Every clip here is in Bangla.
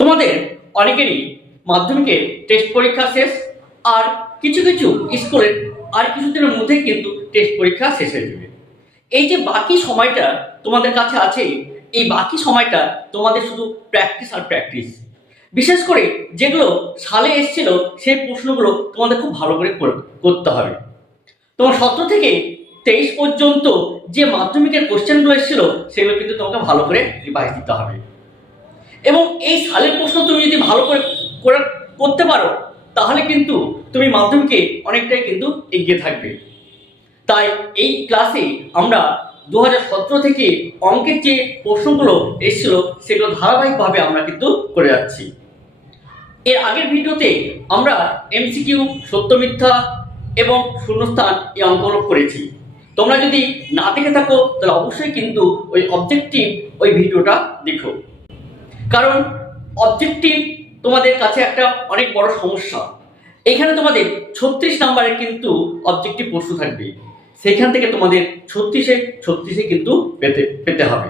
তোমাদের অনেকেরই মাধ্যমিকে টেস্ট পরীক্ষা শেষ আর কিছু কিছু স্কুলের আর কিছুদিনের মধ্যেই কিন্তু টেস্ট পরীক্ষা শেষ হয়ে যাবে। এই যে বাকি সময়টা তোমাদের কাছে আছে, এই বাকি সময়টা তোমাদের শুধু প্র্যাকটিস আর প্র্যাকটিস বিশেষ করে যেগুলো সালে এসেছিল, সেই প্রশ্নগুলো তোমাদের খুব ভালো করে করতে হবে। তোমার সতেরো থেকে তেইশ পর্যন্ত যে মাধ্যমিকের কোশ্চেনগুলো এসেছিল, সেগুলো কিন্তু তোমাকে ভালো করে রিভাইজ দিতে হবে। এবং এই সালের প্রশ্ন তুমি যদি ভালো করে করে, করতে পারো, তাহলে কিন্তু তুমি মাধ্যমিকে অনেকটাই কিন্তু এগিয়ে থাকবে। তাই এই ক্লাসে আমরা দু হাজার সতেরো থেকে অঙ্কের যে প্রশ্নগুলো এসেছিল, সেগুলো ধারাবাহিকভাবে আমরা কিন্তু করে যাচ্ছি। এর আগের ভিডিওতে আমরা এমসিকিউ, সত্য মিথ্যা এবং শূন্যস্থান এই অঙ্কগুলো করেছি। তোমরা যদি না দেখে থাকো, তাহলে অবশ্যই কিন্তু ওই অবজেক্টিভ ওই ভিডিওটা দেখো। কারণ অবজেক্টিভ তোমাদের কাছে একটা অনেক বড় সমস্যা। এখানে তোমাদের ছত্রিশ নাম্বারে কিন্তু অবজেক্টিভ প্রশ্ন থাকবে। সেইখান থেকে তোমাদের ছত্রিশে ছত্রিশে কিন্তু পেতে পেতে হবে।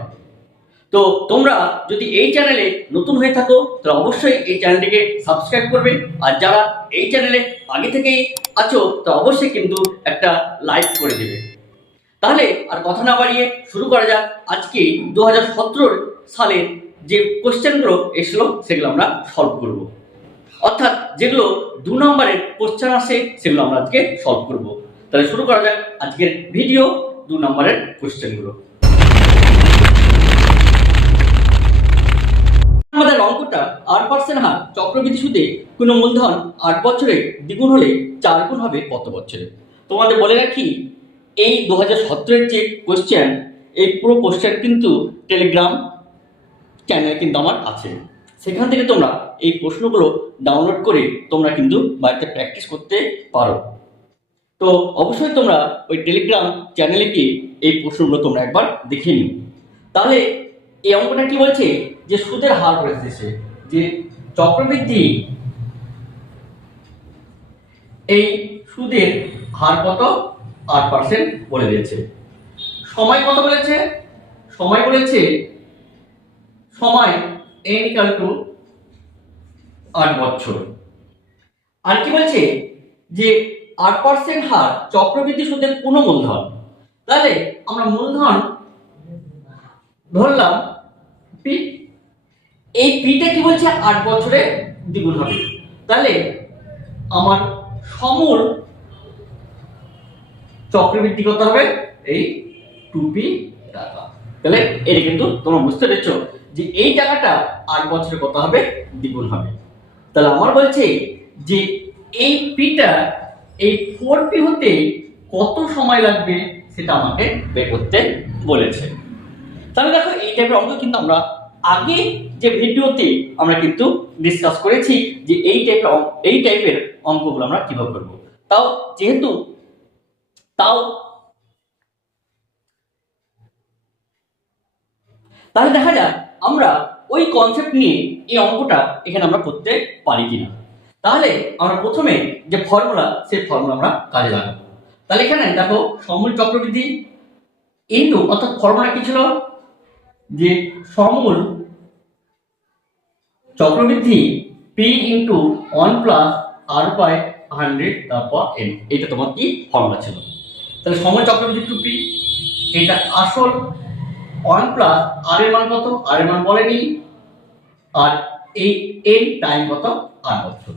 তো তোমরা যদি এই চ্যানেলে নতুন হয়ে থাকো, তাহলে অবশ্যই এই চ্যানেলটিকে সাবস্ক্রাইব করবে। আর যারা এই চ্যানেলে আগে থেকেই আছো, তা অবশ্যই কিন্তু একটা লাইক করে দেবে। তাহলে আর কথা না বাড়িয়ে শুরু করা যাক আজকে দু হাজার সালের যে কোশ্চেনগুলো এসলো সেগুলো আমরা সলভ করব। অর্থাৎ যেগুলো দু নম্বরের কোশ্চেন আসে, সেগুলো আমরা আজকে সলভ করব। তাহলে শুরু করা যাক আজকের ভিডিও দু নম্বরের কোশ্চেনগুলো। আমাদের অঙ্কটা আট পার্সেন্ট হার চক্রবৃদ্ধি সুদে কোনো মূলধন আট বছরে দ্বিগুণ হলে চার গুণ হবে কত বছরে? তোমাদের বলে রাখি, এই দু হাজার সতেরোর যে কোশ্চেন এই পুরো কোশ্চেন কিন্তু টেলিগ্রাম চ্যানেলে কিন্তু আমার আছে। সেখান থেকে তোমরা এই প্রশ্নগুলো ডাউনলোড করে তোমরা কিন্তু বাড়িতে প্র্যাকটিস করতে পারো। তো অবশ্যই তোমরা ওই টেলিগ্রাম চ্যানেলে গিয়ে এই প্রশ্নগুলো তোমরা একবার দেখে নিও। তাহলে এই অঙ্কটা কি বলছে? যে সুদের হার বলেছে সে যে চক্রবৃদ্ধি এই সুদের হার কত? আট পার্সেন্ট বলে দিয়েছে। সময় কত বলেছে? সময় বলেছে সময় এন ইকাল টু আট বছর আর কি বলছে? যে আট পার্সেন্ট হার চক্রবৃদ্ধি সুদের কোনো মূলধন। তাহলে আমরা মূলধন ধরলাম পি এই পিটা কি বলছে? আট বছরে দ্বিগুণ হবে। তাহলে আমার সমূল চক্রবৃদ্ধি কত হবে? এই টু পি টাকা। তাহলে এটা কিন্তু তোমরা বুঝতে পেরেছ। যে এই টাকাটা আট বছরে কত হবে? দ্বিগুণ হবে। তাহলে আমার বলছে যে এই পিটা, এই ফোর পি হতে কত সময় লাগবে সেটা আমাকে বের করতে বলেছে। তাহলে দেখো এই টাইপের অঙ্ক কিন্তু আমরা আগে যে ভিডিওতে আমরা কিন্তু ডিসকাস করেছি যে এই টাইপের এই টাইপের অঙ্কগুলো আমরা কীভাবে করব। তাও যেহেতু, তাও তাহলে দেখা যাক আমরা ওই কনসেপ্ট নিয়ে এই অঙ্কটা এখানে আমরা করতে পারি কিনা। তাহলে আমরা প্রথমে যে ফর্মুলা সেই ফর্মুলা আমরা কাজে লাগাবো। তাহলে এখানে দেখো, সমূল চক্রবৃদ্ধি ইন্টু অর্থাৎ ফর্মুলা কি ছিল? যে সমূল চক্রবৃদ্ধি P into one plus R by hundred তারপর এন এটা তোমার কি ফর্মুলা ছিল? তাহলে সমূল চক্রবৃদ্ধি টু পি এটা আসল ওয়ান প্লাস আর এর মান কত? আর এর মান বলেনি। আর এই এন টাইম কত? আট বছর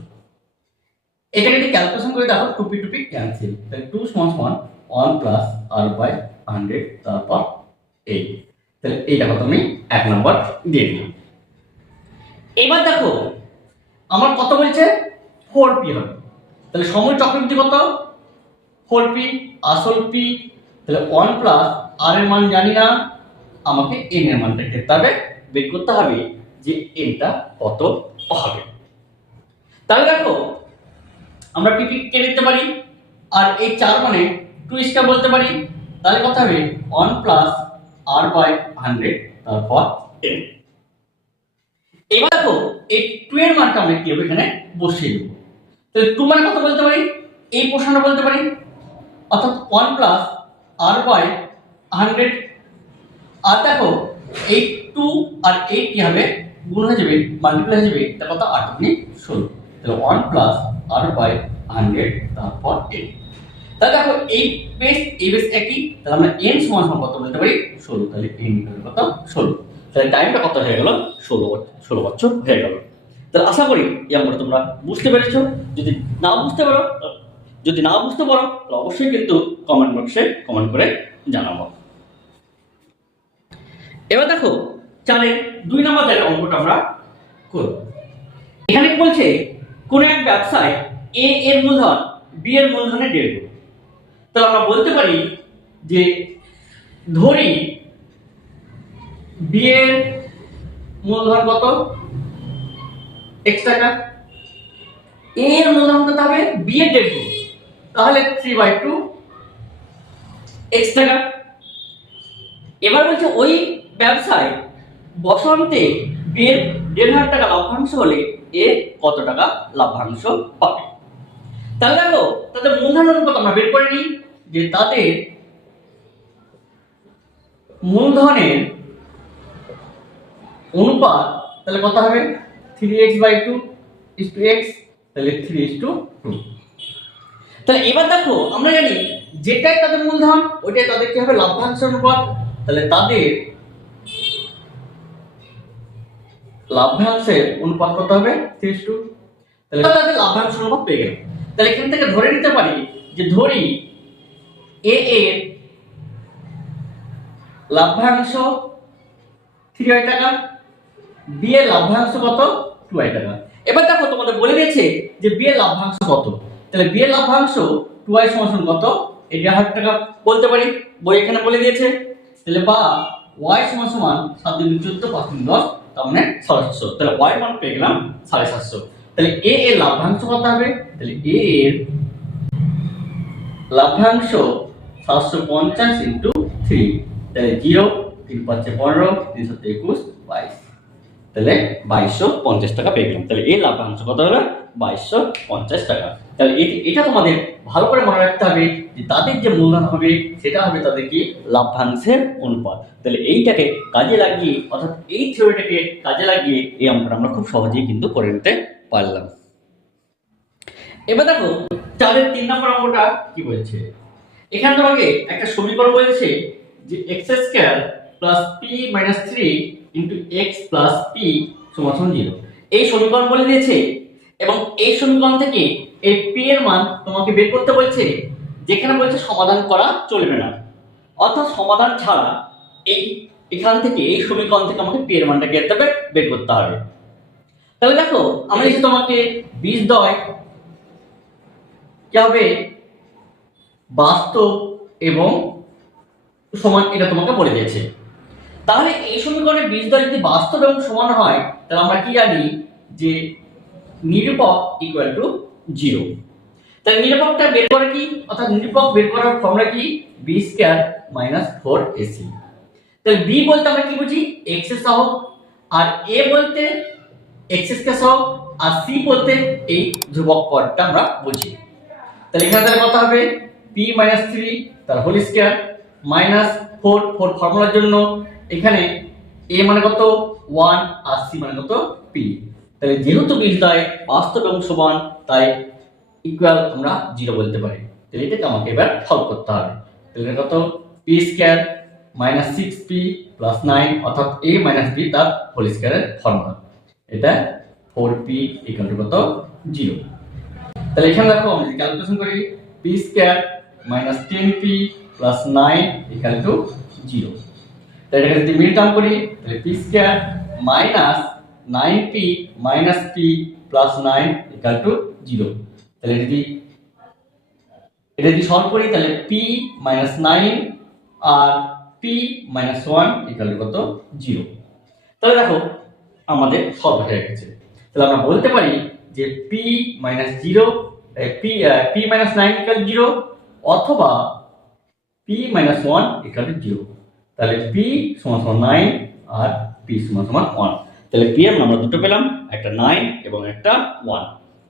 এটাকে যদি ক্যালকুলেশন করে দেখো, টুপি টুপি ক্যান্সেল তাহলে টু সমান সমান one plus R by hundred তারপর এইট তাহলে এইটা কত আমি এক নম্বর দিয়ে দিলাম। এবার দেখো, আমার কত বলছে? ফোর পি হবে। তাহলে সময় চক্রবৃদ্ধি কত? ফোর পি আসল পি তাহলে ওয়ান প্লাস আর এর মান জানি না। আমাকে এন এর মানটা করতে হবে। বের করতে হবে যে এনটা কত হবে। তাহলে দেখো, আমরা পিপি কে নিতে পারি? আর এই চার মানে টু স্কয়ার বলতে পারি? তাহলে কত হবে? One plus R by hundred তারপর এন এবার দেখো, এই টু এর মানটা আমরা কি এখানে বসিয়ে দেবো। তাহলে টু মানে কত বলতে পারি? এই পোর্শনটা বলতে পারি। অর্থাৎ one plus R by hundred আর দেখো এই টু আর এইট কি হবে? গুণ হয়ে যাবে মাল্টিপ্লাই হয়ে যাবে তার কত আট দুগুণে ষোলো। তাহলে one plus R by hundred তারপর এইট তাহলে দেখো, এই বেস এই বেস একই তাহলে আমরা এন সমান সমান কত বলতে পারি? ষোলো। তাহলে এন কত? ষোলো। তাহলে টাইমটা কত হয়ে গেল? ষোলো ষোলো বছর হয়ে গেল। তাহলে আশা করি এই অঙ্কটা তোমরা বুঝতে পেরেছ। যদি না বুঝতে পারো, যদি না বুঝতে পারো, তাহলে অবশ্যই কিন্তু কমেন্ট বক্সে কমেন্ট করে জানাব। এবার দেখো চারের দুই নম্বর দাগের অঙ্কটা আমরা করব। এখানে বলছে? কোন এক ব্যবসায় এ এর মূলধন বি এর মূলধনের দেড় গুণ। তো আমরা বলতে পারি যে, ধরি বি এর মূলধন কত? এক্স টাকা। এ এর মূলধন কত হবে? বি এর দেড় গুণ। তাহলে থ্রি বাই টু এক্স টাকা। এবার বলছে ওই ব্যবসায় বসন্তে এর দেড় হাজার টাকা লভ্যাংশ হলে এ কত টাকা লভ্যাংশ পাবে তাহলে দেখো, তাদের মূলধন অনুপাত আমরা বের করে নিই, যে তাদের মূলধনের অনুপাত তাহলে কত হবে? Three X by two is two X তাহলে থ্রি ইস টু টু তাহলে এবার দেখো, আমরা জানি যেটাই তাদের মূলধন, ওইটাই তাদের কি হবে? লভ্যাংশ অনুপাত। তাহলে তাদের লভ্যাংশের অনুপাত কত হবে? Three two. তাহলে তাদের লভ্যাংশ অনুপাত পেয়ে গেল তাহলে এখান থেকে ধরে নিতে পারি যে ধরি এ এর লভ্যাংশ থ্রি হাজার টাকা বি এর লভ্যাংশ কত? টু হাজার টাকা। এবার দেখো তোমাদের বলে দিয়েছে যে বি এর লভ্যাংশ কত। তাহলে বি এর লভ্যাংশ টু আই সমান কত? এটা হাজার টাকা। বলতে পারি বই এখানে বলে দিয়েছে। তাহলে বা ওয়াই সমান সমান সাত দিন চোদ্দ পাঁচ দিন দশ। তার মানে সাড়ে সাতশো। তাহলে ওয়াই মান পেয়ে গেলাম সাড়ে সাতশো। তাহলে এ এর লাভ্যাংশ কত হবে? তাহলে এ এর লাভ্যাংশ সাতশো পঞ্চাশ ইন্টু থ্রি তাহলে জিরো তিন পাঁচে পনেরো, তিন সাত একুশ, বাইশ। তাহলে বাইশশো পঞ্চাশ টাকা পেয়ে গেলাম। তাহলে এ লাভ্যাংশ কত হলো বাইশশো পঞ্চাশ টাকা। তাহলে এটি- এটা তোমাদের ভালো করে মনে রাখতে হবে যে তাদের যে মূলধন হবে, সেটা হবে তাদের কি? লভ্যাংশের অনুপাত। তাহলে এইটাকে কাজে লাগিয়ে, অর্থাৎ এই থিওরিটাকে কাজে লাগিয়ে এই অঙ্কটা আমরা খুব সহজেই কিন্তু করে নিতে পারলাম। এবার দেখো চারের তিন নম্বর অঙ্কটা কি বলছে? এখানে তোমাকে একটা সমীকরণ বলেছে যে X square plus P minus three into X plus P সমান জিরো এই সমীকরণ বলে দিয়েছে এবং এই সমীকরণ থেকে এই পি এর মান তোমাকে বের করতে বলছে, যেখানে বলছে সমাধান করা চলবে না। অর্থাৎ সমাধান ছাড়া এই, এখান থেকে এই সমীকরণ থেকে আমাকে পি এর মানটা বের করতে বের করতে হবে। তাহলে দেখো আমি এসে তোমাকে বীজ দয় কি হবে বাস্তব এবং সমান, এটা তোমাকে বলে দিয়েছে। তাহলে এই সমীকরণে বীজদ্বয় যদি বাস্তব এবং সমান হয়, তাহলে আমরা কি জানি যে নিরূপক ইকুয়াল টু জিরো তাহলে নিরূপকটা বের করে কি? অর্থাৎ নিরূপক বের করার ফর্মুলা কি? B square minus four AC তাহলে বি বলতে আমরা কি বুঝি? এক্স সহ আর এ বলতে এক্স স্কয়ার সহ আর সি বলতে এই ধ্রুবক পদটা আমরা বুঝি। তাহলে এখানে তাহলে কত হবে? পি মাইনাস থ্রি তার whole square minus four four ফর্মুলার জন্য এখানে এ মানে কত? ওয়ান আর সি মানে কত? পি তাহলে যেহেতু বীজদ্বয় বাস্তব এবং সমান, তাই ইকুয়াল আমরা জিরো বলতে পারি। তাহলে এটাকে আমাকে এবার সলভ করতে হবে। তাহলে কত? P square minus six P plus nine অর্থাৎ এ মাইনাস বি তার হোল স্কয়ারের ফর্মুলা এটা ফোর পি ইকুয়াল টু কত? জিরো তাহলে এখানে দেখো, আমি যদি ক্যালকুলেশন করি P square minus ten P plus nine equal to zero তাহলে এটাকে যদি মিল টার্ম করি, তাহলে P square minus nine P minus P plus nine equal to zero তাহলে যদি, এটা যদি সলভ করি, তাহলে P minus nine R P minus one equal to কত? জিরো তাহলে দেখো, আমাদের সলভ হয়ে গেছে। তাহলে আমরা বলতে পারি যে P minus zero P P minus nine equal zero অথবা P minus one equal to zero তাহলে পি সমান সমান নাইন আর পি সমান সমান ওয়ান তাহলে পি এর মান আমরা দুটো পেলাম, একটা নাইন এবং একটা ওয়ান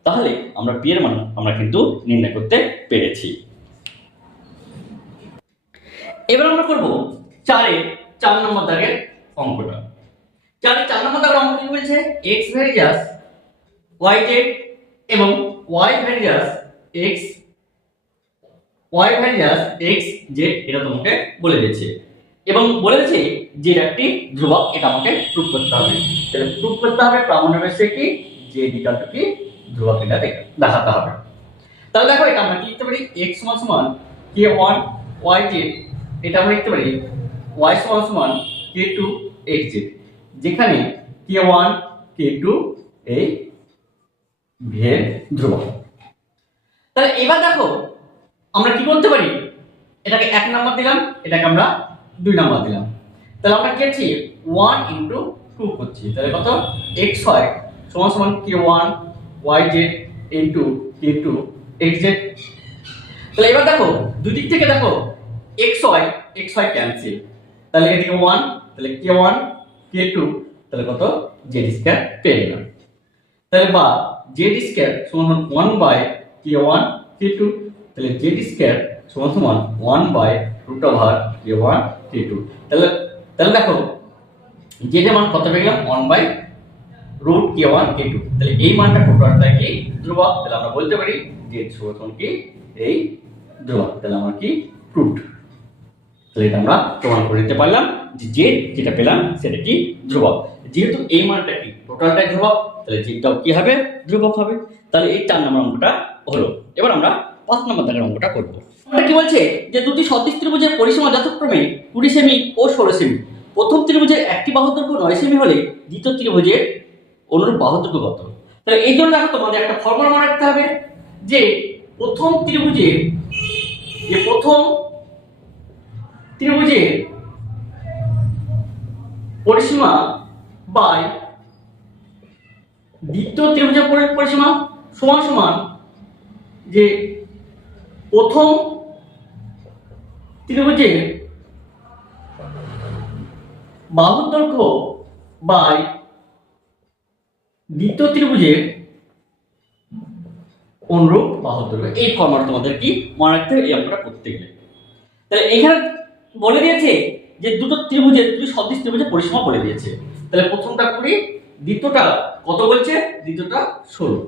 তাহলে আমরা পি এর মান আমরা কিন্তু নির্ণয় করতে পেরেছি। এবার আমরা করব চারে চার নম্বর দাগের অঙ্কটা। চার চার নম্বর দাগের অঙ্ক কি বলছে? X varies as Y Z এবং Y varies as X Y varies as X Z এটা তোমাকে বলে দিয়েছে। এবং বলেছে যে এটা একটি ধ্রুবক, এটা আমাকে প্রুফ করতে হবে। তাহলে প্রুফ করতে হবে প্রমাণ সে কি? যে বিকল্প কি? ধ্রুবক এটা দেখাতে হবে। তাহলে দেখো, এটা আমরা কি লিখতে পারি? x সমান সমান কে ওয়ান ওয়াই জেড এটা আমরা লিখতে পারি y সমান সমান কে টু এক্স জেড যেখানে কে ওয়ান কে টু এই ভেদ ধ্রুবক। তাহলে এবার দেখো, আমরা কি করতে পারি? এটাকে এক নাম্বার দিলাম, এটাকে আমরা দুই নাম্বার দিলাম। তাহলে আমরা কি আছি ওয়ান ইন্টু টু করছি। তাহলে কত? এক্স হয় সমান সমান K? One Y Z into K two X Z তাহলে এবার দেখো দুই দিক থেকে দেখো X Y X Y cancel তাহলে এদিকে ওয়ান তাহলে কে ওয়ান কে টু তাহলে কত? জেড স্কোয়ার পেয়ে গেলাম। তাহলে বা জেড স্কোয়ার সমান one by K one K two তাহলে জেড স্কোয়ার সমান সমান one by root over K one K two তাহলে তাহলে দেখো জেডের মান কত পেয়ে গেলাম? One by root K one K two তাহলে এই মানটা টোটালটা কি ধ্রুবক? তাহলে আমরা বলতে পারি জেড সমান কি? এই ধ্রুবক। তাহলে আমরা কি? রুট তাহলে এটা আমরা প্রমাণ করে দিতে পারলাম যে জেড যেটা পেলাম সেটা কি? ধ্রুবক। যেহেতু এই মানটা কি? টোটালটাই ধ্রুবক, তাহলে জেডটাও কি হবে? ধ্রুবক হবে। তাহলে এই চার নম্বর অঙ্কটা হলো। এবার আমরা পাঁচ নম্বর দাগের অঙ্কটা করব। কি বলছে? যে দুটি সদৃশ ত্রিভুজের পরিসীমা যথাক্রমে কুড়ি সেমি ও ষোলো সেমি। প্রথম ত্রিভুজের একটি বাহুর নয় সেমি হলে দ্বিতীয় ত্রিভুজের অনুরূপ বাহুর দৈর্ঘ্য কত? তাহলে এই জন্য দেখো তোমাদের একটা ফর্মুলা মনে রাখতে হবে যে প্রথম ত্রিভুজের যে প্রথম ত্রিভুজের পরিসীমা বাই দ্বিতীয় ত্রিভুজের পরিসীমা সমান সমান যে প্রথম ত্রিভুজের বাহুর দৈর্ঘ্য বাই দ্বিতীয় ত্রিভুজের অনুরূপ দৈর্ঘ্য এই ফর্মাট তোমাদের কি? মনে রাখতে এই অঙ্কটা করতে গেলে তাহলে এখানে বলে দিয়েছে যে দুটো ত্রিভুজের, দুটো সদৃশ ত্রিভুজের পরিসীমা বলে দিয়েছে। তাহলে প্রথমটা কুড়ি দ্বিতীয়টা কত বলছে? দ্বিতীয়টা ষোলো।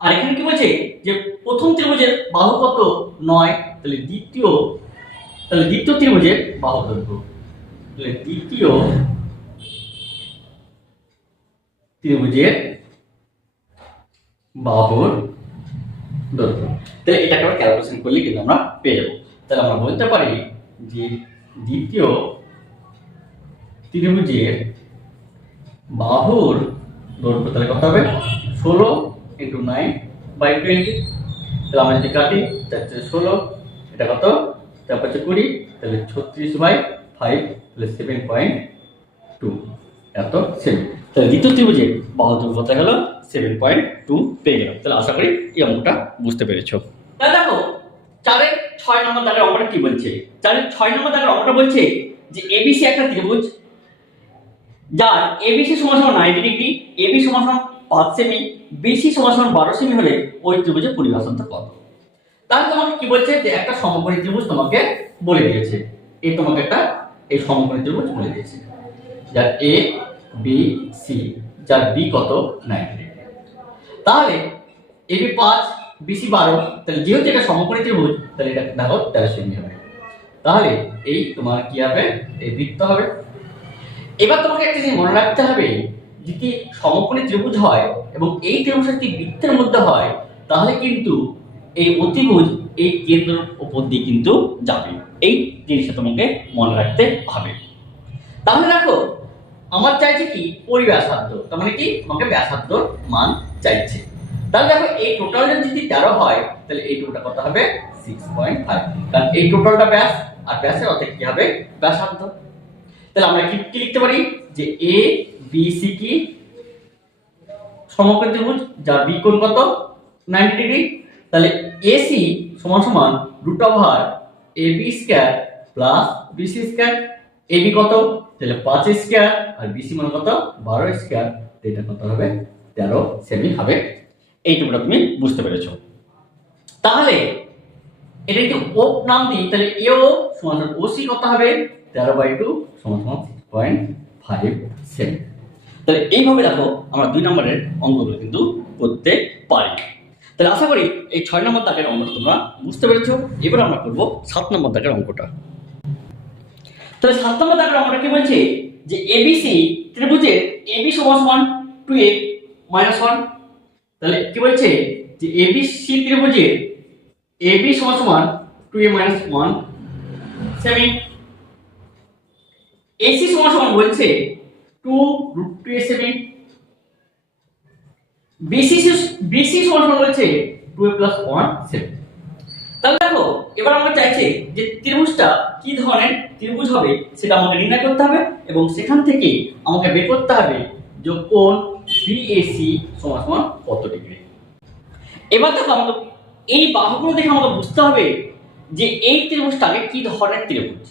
আর এখানে কি বলছে? যে প্রথম ত্রিভুজের বাহু কত? নয়। তাহলে দ্বিতীয় তাহলে দ্বিতীয় ত্রিভুজের বাহু দৈর্ঘ্য তাহলে দ্বিতীয় ত্রিভুজের বাহুর দৈর্ঘ্য তাহলে এটাকে আমরা ক্যালকুলেশন করলে কিন্তু আমরা পেয়ে যাব। তাহলে আমরা বলতে পারি যে দ্বিতীয় ত্রিভুজের বাহুর দৈর্ঘ্য তাহলে কত হবে? ষোলো ইন্টু নাইন বাই টোয়েন্টি তাহলে আমরা যদি কাটি চারটে ষোলো, এটা কত? চার পাঁচে কুড়ি, তাহলে ছত্রিশ বাই ফাইভ তাহলে সেভেন পয়েন্ট টু এত সেভেন তাহলে দ্বিতীয় ত্রিভুজের বাহুর দৈর্ঘ্য কত হলো সেভেন পয়েন্ট টু পেয়ে গেলাম। তাহলে আশা করি এই অঙ্কটা বুঝতে পেরেছ। তাহলে দেখো চারের ছয় নম্বর দাগের অঙ্কটা কি বলছে? চারের ছয় নম্বর দাগের অঙ্কটা বলছে যে এবিসি একটা ত্রিভুজ, যার এবিসি সমান সমান নাইনটি ডিগ্রি এবি সমান সমান পাঁচ সেমি বিসি সমান সমান বারো সেমি হলে ওই ত্রিভুজের পরিভাষণটা কত? তাহলে তোমাকে কি বলছে যে একটা সমকোণী ত্রিভুজ তোমাকে বলে দিয়েছে। এই তোমাকে একটা এই সমকোণী ত্রিভুজ বলে দিয়েছে। যার এ বি সি যার বি কত? নাইনটি ডিগ্রি তাহলে এবি পাঁচ বিসি বারো, তাহলে যেহেতু এটা সমকোণী ত্রিভুজ, তাহলে এটা দেখো তেরো সেমি হবে। তাহলে এই তোমার কি হবে? এই বৃত্ত হবে। এবার তোমাকে একটা জিনিস মনে রাখতে হবে, যদি সমকোণী ত্রিভুজ হয় এবং এই ত্রিভুজ একটি বৃত্তের মধ্যে হয়, তাহলে কিন্তু এই অতিভুজ এই কেন্দ্রের উপর দিয়ে কিন্তু যাবে। এই জিনিসটা তোমাকে মনে রাখতে হবে। তাহলে দেখো, আমার চাইছে কি? পরিব্যাসার্ধ। তার মানে কি? আমাকে ব্যাসার্ধ মান চাইছে। তাহলে দেখো, এই টোটালটা যদি তেরো হয়, তাহলে এই টোটাল কত হবে? সিক্স পয়েন্ট ফাইভ কারণ এই টোটালটা ব্যাস, আর ব্যাসের অর্ধেক কি হবে? ব্যাসার্ধ। তাহলে আমরা কি কি লিখতে পারি? যে এ বি সি কি? সমকোণ ত্রিভুজ, যার বি কোণ কত? 90 ডিগ্রি তাহলে এসি সমান সমান root over A B square plus BC square A B কত? তাহলে পাঁচ স্কয়ার আর বিসি মানে কত? বারো স্কয়ার এটা কত হবে? তেরো সেমি হবে। এইটুকুটা তুমি বুঝতে পেরেছ। তাহলে এটা যদি ও নাম দিই, তাহলে এও সমান ওসি কত হবে? তেরো বাই টু সমান সমান পয়েন্ট ফাইভ সেভেন তাহলে এইভাবে দেখো আমরা দুই নম্বরের অঙ্কগুলো কিন্তু করতে পারি। তাহলে আশা করি এই ছয় নম্বর দাগের অঙ্কটা তোমরা বুঝতে পেরেছ। এবার আমরা করব সাত নম্বর দাগের অঙ্কটা। তাহলে সাত নম্বর দাগের অঙ্কটা কি বলছে? যে এবিসি ত্রিভুজের এবি সমান সমান টু এ মাইনাস ওয়ান তাহলে কি বলছে? যে এবিসি ত্রিভুজের এবি সমান সমান টু এ মাইনাস ওয়ান সেমি এসি সমান সমান বলছে টু রুট টু এ সেমি বিসি বিসি সমান বলছে two a plus one seven তাহলে দেখো, এবার আমরা চাইছি যে ত্রিভুজটা কি ধরনের ত্রিভুজ হবে সেটা আমাকে নির্ণয় করতে হবে এবং সেখান থেকে আমাকে বের করতে হবে যে কোন বিএসি সমান সমান কত ডিগ্রি। এবার দেখো আমাকে এই বাহুগুলো দেখে আমাকে বুঝতে হবে যে এই ত্রিভুজটাকে কি ধরনের ত্রিভুজ।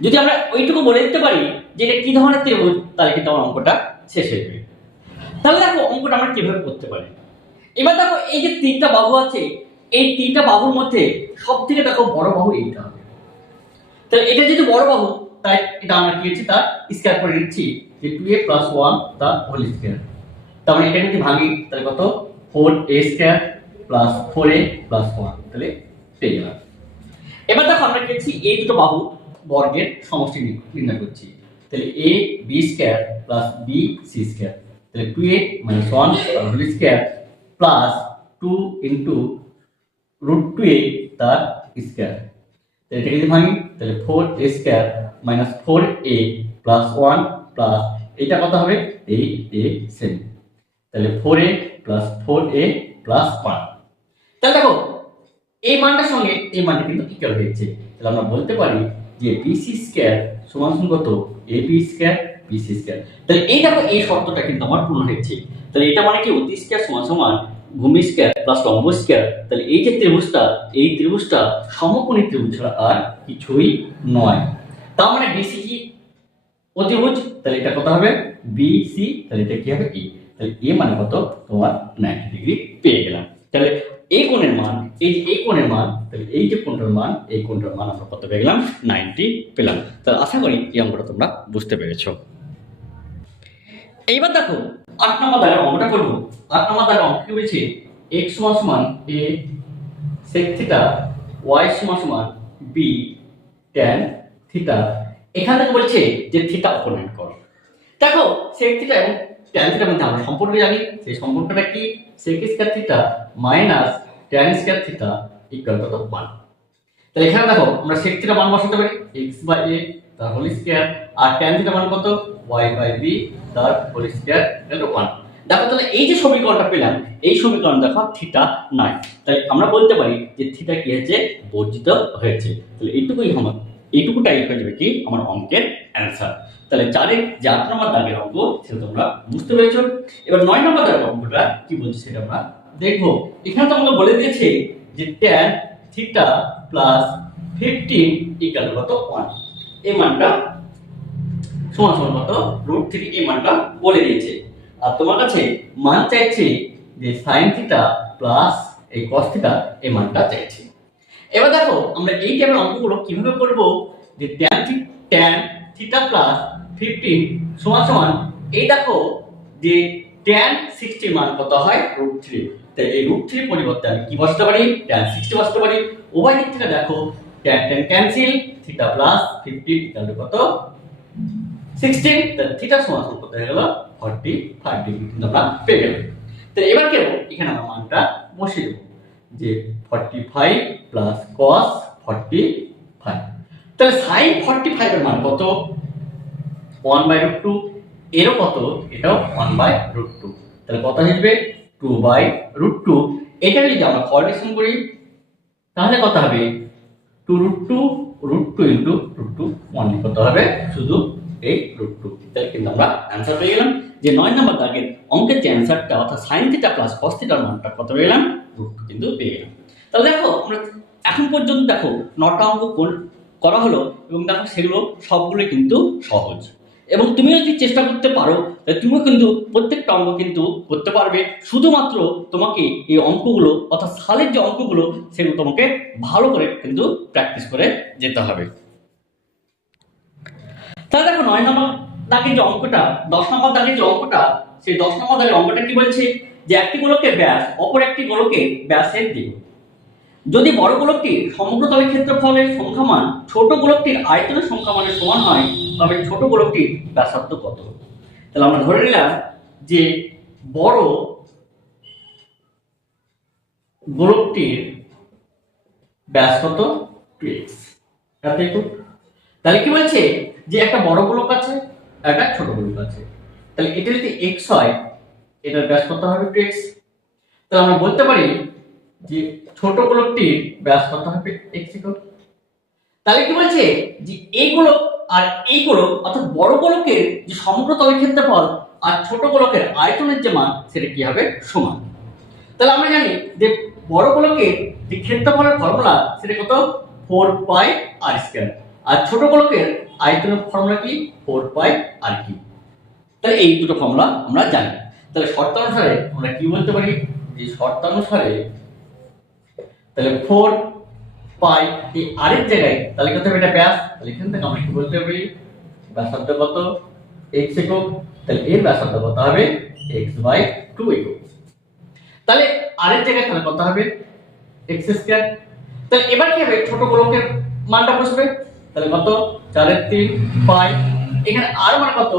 যদি আমরা ওইটুকু বলে দিতে পারি যে এটা কি ধরনের ত্রিভুজ, তাহলে কিন্তু আমার অঙ্কটা শেষ হয়ে যাবে। তাহলে দেখো অঙ্কটা আমরা কীভাবে করতে পারি? এবার দেখো এই যে তিনটা বাহু আছে, এই তিনটা বাহুর মধ্যে সব থেকে দেখো বড় বাহু এইটা হবে। তাহলে এটা যেহেতু বড় বাহু, তাই এটা আমরা কি হচ্ছে তার স্কয়ার করে নিচ্ছি, যে টু এ প্লাস ওয়ান তার হোল স্কয়ার তার মানে এটা যদি ভাঙি, তাহলে কত? Four a square plus four a plus one তাহলে পেয়ে গেলাম। এবার দেখো আমরা কি করছি, এই দুটো বাহু বর্গের সমষ্টি নির্ণয় করছি। তাহলে A B square plus B C square তাহলে two a minus one whole square plus two into root two a তার স্কয়ার তাহলে এটাকে যদি ভাঙি তাহলে four a square minus four a plus one plus এটা কত হবে? এই এ সেম তাহলে four a plus four a plus one তাহলে দেখো, এই মানটার সঙ্গে এই মানটা কিন্তু ইকুয়াল হয়েছে। তাহলে আমরা বলতে পারি যে বিসি স্কয়ার সমান সমান কত? এ বি স্কয়ার এটা মানে মানে এ এ মানে কত? তোমার নাইনটি ডিগ্রি পেয়ে গেলাম। তাহলে এই মান, এই যে এই মান, তাহলে এই যে মান, এই আমরা কত পেয়ে গেলাম? নাইনটি পেলাম। তাহলে আশা করি এই তোমরা বুঝতে পেরেছ। এইবার দেখো, আট নম্বর দ্বারা অঙ্কটা করব। আট নম্বর দ্বারা অঙ্ক বলছে? এক্স সমান সমান এ সেক থিটা ওয়াই সমান সমান বি ট্যান থিটা এখান থেকে বলছে যে থিটা অপোনেন্ট কর। দেখো সেক থিটা এবং ট্যান থিটার মধ্যে আমরা সম্পর্ক জানি। সেই সম্পর্কটা কি? Sec square theta minus tan square theta equal কত ওয়ান তাহলে এখানে দেখো, আমরা সেক থিটা মান বসাতে পারি এক্স বাই এ তার হোল স্কয়ার আর ট্যান থিটা মান কত? বাই বি তার হোল স্কয়ার ইকুয়াল ওয়ান দেখো তাহলে এই যে সমীকরণটা পেলাম, এই সমীকরণ দেখো থিটা নাই তাই আমরা বলতে পারি যে থিটা কি হয়েছে? বর্জিত হয়েছে। তাহলে এইটুকুই আমার এইটুকুটাই হয়ে যাবে কি? আমার অঙ্কের অ্যান্সার তাহলে চারের যে আট নম্বর দাগের অঙ্ক, সেটা তোমরা বুঝতে পেরেছ। এবার নয় নম্বর দাগের অঙ্কটা কি বলছে সেটা আমরা দেখব। এখানে তো আমাকে বলে দিয়েছে যে tan theta plus fifteen equal কত ওয়ান এই মানটা সমান সমান কত? রুট থ্রি এই মানটা বলে দিয়েছে। আর তোমার কাছে মান চাইছে যে সাইন থিটা প্লাস এই কস থিটা এই মানটা চাইছে। এবার দেখো, আমরা এই টাইপের অঙ্কগুলো কীভাবে করব? যে tan tan theta plus fifteen সমান সমান এই দেখো যে ট্যান সিক্সটি মান কত হয়? রুট থ্রি তাই এই রুট থ্রি পরিবর্তে আমি কি বসতে পারি? ট্যান সিক্সটি বসতে পারি। উভয় দিক থেকে দেখো tan tan cancel theta plus fifteen equal কত? সিক্সটিন থিটা সমান সমান কত হয়ে গেল? ফর্টি ফাইভ ডিগ্রি কিন্তু আমরা পেয়ে গেলাম। তো এবার কেন এখানে আমরা মানটা বসিয়ে দেবো। যে forty five plus cos forty five তাহলে সাইন ফর্টি ফাইভের মান কত? ওয়ান বাই রুট টু এরও কত? এটাও ওয়ান বাই রুট টু তাহলে কত আসবে? টু বাই রুট টু এটা যদি আমরা কোঅর্ডিনেশন করি, তাহলে কত হবে? Two root two root two into root two one করতে হবে? শুধু এই রুট টু। তাহলে কিন্তু আমরা অ্যান্সার পেয়ে গেলাম। যে নয় নম্বর দাগের অঙ্কের যে অ্যান্সারটা অর্থাৎ সাইন থিটা প্লাস কস থিটার মানটা কত পেয়ে গেলাম? রুট টু কিন্তু পেয়ে গেলাম। তাহলে দেখো, আমরা এখন পর্যন্ত দেখো নটা অঙ্ক করা হলো, এবং দেখো সেগুলো সবগুলোই কিন্তু সহজ। এবং তুমি যদি চেষ্টা করতে পারো, তাহলে তুমিও কিন্তু প্রত্যেকটা অঙ্ক কিন্তু করতে পারবে। শুধুমাত্র তোমাকে এই অঙ্কগুলো, অর্থাৎ সালের যে অঙ্কগুলো, সেগুলো তোমাকে ভালো করে কিন্তু প্র্যাকটিস করে যেতে হবে। তাহলে দেখো, নয় নম্বর দাগের যে অঙ্কটা, দশ নম্বর দাগের যে অঙ্কটা, সেই দশ নম্বর দাগের অঙ্কটা কি বলছে? যে একটি গোলকের ব্যাস অপর একটি গোলকের ব্যাসের দিক। যদি বড় গোলকটির সমগ্র তলের ক্ষেত্রফলের সংখ্যামান ছোট গোলকটির আয়তনের সংখ্যামানের সমান হয়, তবে ছোট গোলকটির ব্যাসার্ধ কত? তাহলে আমরা ধরে নিলাম যে বড় গোলকটির ব্যাস কত টু তাহলে কি বলছে? যে একটা বড় গোলক আছে একটা ছোট গোলক আছে। তাহলে এটা যদি এক্স হয়, এটার ব্যাস কত হবে তাহলে আমরা বলতে পারি যে ছোট গোলকটির ব্যাস কত হবে এক্স তাহলে কি বলছে? যে এই গোলক আর এই গোলক, অর্থাৎ বড় গোলকের যে সমগ্র তলের ক্ষেত্রফল আর ছোট গোলকের আয়তনের যে মান, সেটা কি হবে? সমান। তাহলে আমরা জানি যে বড় গোলকের যে ক্ষেত্রফলের ফর্মুলা, সেটা কত? ফোর পাই আর স্কয়ার। আর ছোট গোলকের আয়তনের ফর্মুলা কি? ফোর পাই আর কি তাহলে এই দুটো ফর্মুলা আমরা জানি। তাহলে শর্তানুসারে আমরা কি বলতে পারি? যে শর্তানুসারে তাহলে ফোর পাই এই আরেক জায়গায়, তাহলে কত এটা ব্যাস। তাহলে এখান থেকে আমরা কি বলতে পারি ব্যাসার্ধ কত? এক্স একক। তাহলে এর ব্যাসার্ধ কত হবে? এক্স বাই টু একক। তাহলে আরেক জায়গায় তাহলে কত হবে? এক্স স্কয়ার তাহলে এবার কি হবে? ছোট গোলকের মানটা বসবে। তাহলে কত? চারের তিন পাই এখানে আর মান কত?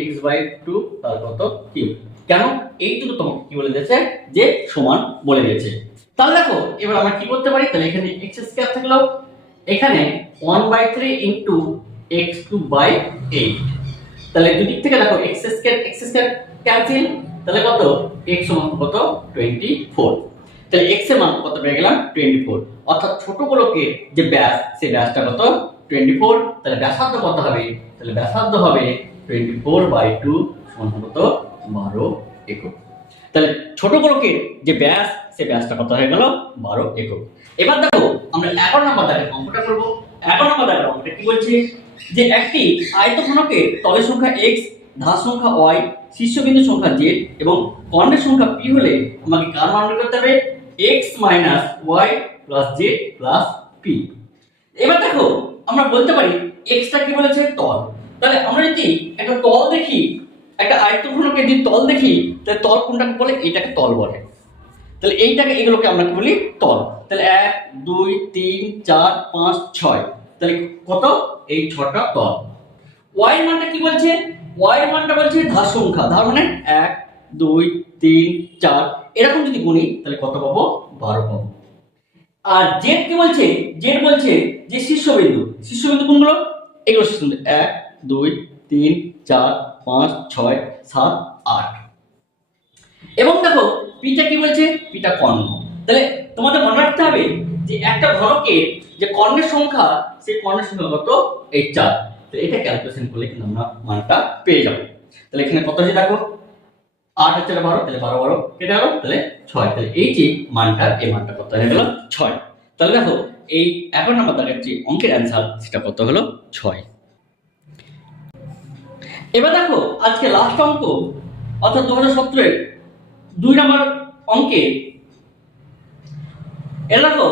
এক্স বাই টু তার কত কিউব কেন? এই দুটো তোমাকে কি বলে দিয়েছে? যে সমান বলে দিয়েছে। তাহলে দেখো, এবার আমরা কি করতে পারি? তাহলে এখানে এক্স স্কয়ার থাকল, এখানে one by three into x two by eight তাহলে দুদিক থেকে দেখো x square x square cancel তাহলে কত? এক্স সমান কত? টোয়েন্টি ফোর তাহলে এক্সের মান কত পেয়ে গেলাম? টোয়েন্টি ফোর অর্থাৎ ছোট গোলকের যে ব্যাস, সেই ব্যাসটা কত? টোয়েন্টি ফোর তাহলে ব্যাসার্ধ কত হবে? তাহলে ব্যাসার্ধ হবে টোয়েন্টি ফোর বাই টু সমান কত? বারো একক। তাহলে ছোট গোলকের যে ব্যাস, সে ব্যাসটা কত হয়ে গেল? বারো একক। এবার দেখো, আমরা এগারো নম্বর দাগের অঙ্কটা করব। এগারো নম্বর দাগের অঙ্কটা কি বলছে? যে একটি আয়তঘনকের তলের সংখ্যা এক্স ধার সংখ্যা ওয়াই শীর্ষবিন্দু সংখ্যা জেড এবং কর্ণের সংখ্যা পি হলে আমাকে কার মান বের করতে হবে? X minus y plus z plus p এবার দেখো, আমরা বলতে পারি এক্সটা কি বলেছে? তল। তাহলে আমরা যদি একটা তল দেখি একটা আয়তঘনকের যদি তল দেখি, তাহলে তল কোনটাকে বলে? এটাকে তল বলে। তাহলে এইটাকে, এগুলোকে আমরা কি বলি তল। তাহলে এক, দুই, তিন, চার, পাঁচ, ছয়। তাহলে কত? এই ছটা তল। ওয়াই মানটা কি বলছে? ওয়াই মানটা বলছে ধার সংখ্যা। ধার মানে এক, দুই, তিন, চার। এরকম যদি গুণি তাহলে কত পাবো? বারো পাবো। আর জেড কি বলছে? জেড বলছে যে শীর্ষবিন্দু। শীর্ষবিন্দু কোনগুলো? এগুলো এক, দুই, তিন, চার পাঁচ, ছয়, সাত, আট। এবং দেখো, পিটা কি বলছে? পিটা কর্ণ। তাহলে তোমাদের মনে রাখতে হবে যে একটা ঘনকের যে কর্ণের সংখ্যা, সেই কর্ণের সংখ্যা কত? এই চার। তো এটা ক্যালকুলেশন করলে কিন্তু আমরা মানটা পেয়ে যাব। তাহলে এখানে কত আছে দেখো? আট হচ্ছে বারো, তাহলে বারো বারো কেটে গেল, তাহলে ছয়। তাহলে এই যে মানটা, এই মানটা কত? হয়ে গেল ছয়। তাহলে দেখো, এই এগারো নম্বর দাগের যে অঙ্কের অ্যান্সার সেটা কত হলো? ছয়। এবার দেখো, আজকে লাস্ট অঙ্ক, অর্থাৎ দু হাজার সতেরোর দুই নম্বর অঙ্কে। এটা দেখো,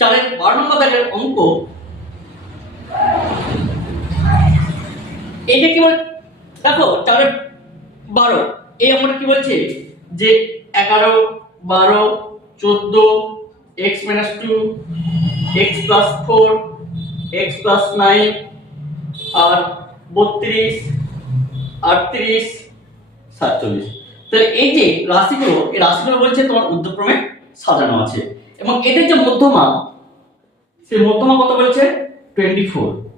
চারের বারো নম্বর দাগের অঙ্ক। এটা কি বল দেখো, চারের বারো এই অঙ্কটা কি বলছে? যে এগারো, বারো, চোদ্দ x minus two x plus four x plus nine আর বত্রিশ আটত্রিশ, সাতচল্লিশ। তাহলে এই যে রাশিগুলো, এই রাশিগুলো বলছে তোমার উদ্যক্রমে সাজানো আছে। এবং এদের যে মধ্যমা সেই মধ্যমা কত বলেছে? টোয়েন্টি ফোর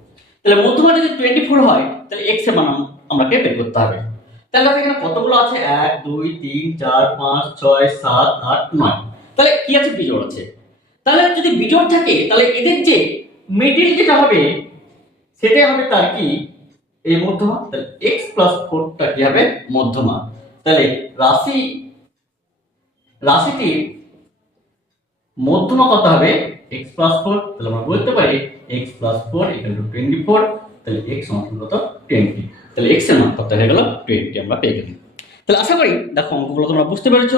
তাহলে মধ্যমা যদি টোয়েন্টি ফোর হয়, তাহলে এক্সের মান আমাকে বের করতে হবে। তাহলে এখানে কতগুলো আছে? এক, দুই, তিন, চার, পাঁচ, ছয়, সাত, আট, নয়। তাহলে কি আছে? বিজোড় আছে। তাহলে যদি বিজোড় থাকে, তাহলে এদের যে মিডিল যেটা হবে, সেটাই হবে তার কি? এই মধ্যমা তাহলে এক্স প্লাস ফোরটা কি হবে? মধ্যমা তাহলে রাশি, রাশিটির মধ্যমা কত হবে? এক্স প্লাস ফোর তাহলে আমরা বলতে পারি x plus four equal two twenty four তাহলে এক্স সমান কত টোয়েন্টি তাহলে এক্সের মান কত হয়ে গেল? টোয়েন্টি আমরা পেয়ে গেলাম। তাহলে আশা করি দেখো অঙ্কগুলো তোমরা বুঝতে পেরেছ।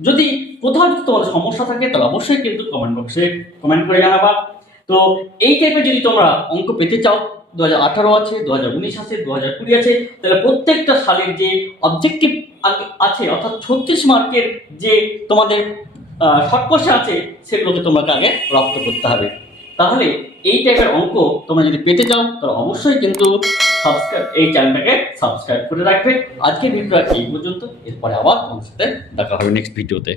যদি কোথাও যদি তোমার সমস্যা থাকে, তাহলে অবশ্যই কিন্তু কমেন্ট বক্সে কমেন্ট করে জানাবা। তো এই টাইপের যদি তোমরা অঙ্ক পেতে চাও দু হাজার আঠারো আছে, দু হাজার উনিশ আছে, দু হাজার কুড়ি আছে। তাহলে প্রত্যেকটা সালের যে অবজেক্টিভ আছে, অর্থাৎ ছত্রিশ মার্কের যে তোমাদের শর্ট আছে, সেগুলোকে তোমাকে আগে রপ্ত করতে হবে। তাহলে এই টাইপের অঙ্ক তোমরা যদি পেতে চাও, তাহলে অবশ্যই কিন্তু সাবস্ক্রাইব এই চ্যানেলটাকে সাবস্ক্রাইব করে রাখবে। আজকের ভিডিওটা এই পর্যন্ত, এরপরে আবার তোমার সাথে দেখা হবে নেক্সট ভিডিওতে